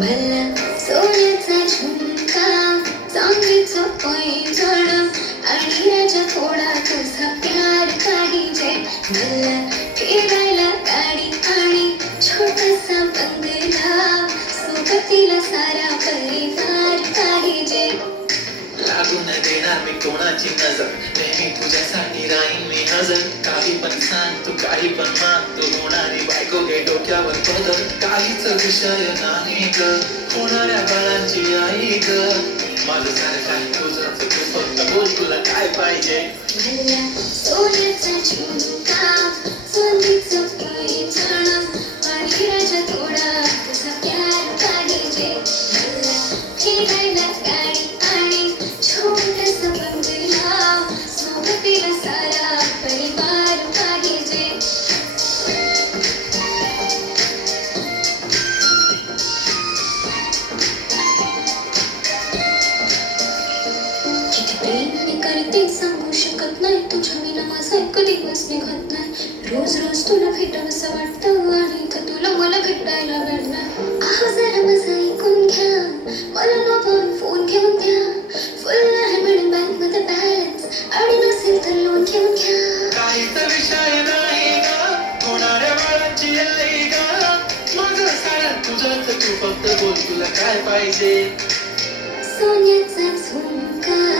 भला सोन्याचा झुमका चांदीचा पैठण आणि याच्या थोडा तुझा प्यार पाहिजे भला फिरायला गाडी आणि छोटासा बंगला सोबतीला सारा परिवार पाहिजे लागून देणार मी कोणाची नजर? नेहमी तुझ्यासाठी राहीन मी हजर. काही पण सांग तू काही पण माग. काहीच विषय नाही ग. होणाऱ्या बाळांची आई ग. माझं सारं काही तुझं तू फक्त बोल तुला काय पाहिजे? रोज रोज तुला भेटावंसं वाटतं आणि का तुला मला भेटायला भेटणार आहो जरा माझं ऐकून घ्या. मला मोबाईल फोन घेऊन द्या. फुल आहे म्हणून बँकमध्ये बॅलन्स आणि नसेल तर लोन घेऊन घ्या. काहीच विषय नाही ग. होणाऱ्या बाळांची आई ग. माझं सारं तुझंच तू फक्त बोल तुला काय पाहिजे? सोन्याचा झुमका.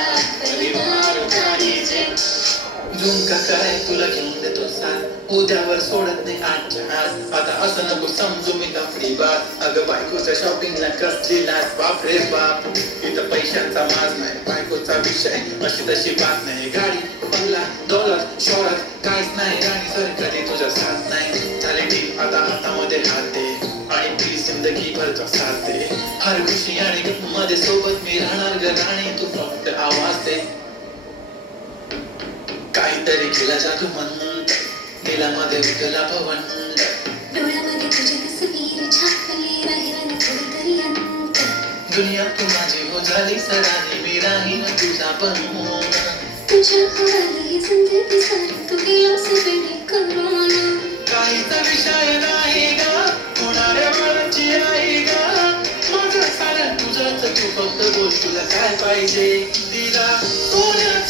झुमका काय तुला घेऊन देतो साथ उद्यावर सोडत नाही आजच्या आज आता असं नको समजू मी दफडी बात अगं बायकोच्या शॉपिंगला कसली लाच बाप रे बाप इथं पैशांचा माज नाही बायकोचा विषय अशी तशी बात नाही गाडी बंगला डॉलर शोहरत काहीच नाही गाणी सर कधी तुझ्या साथ नाही झाले ठीक आता हातामध्ये हात दे आणि प्लीज जिंदगी भरचा साथ दे हर खुशी आणि मध्ये सोबत मी राहणार ग राणी तू फक्त आवाज दे. केला जादू म्हणत दिलामध्ये उठला भवंत डोळ्यामध्ये तुझी तस्वीर छापली राहिला अंत दुनिया तू माझी हो झाली सरानी मी राहीन तुझा बनवून. तुझ्या हवाली ही जिंदगी सारी तू गेलास वेळे करून. काहीच विषय नाही ग होणाऱ्या बाळाची आई ग. माझं सारं तुझंच तू फक्त बोल तुला काय पाहिजे? दिला झुमका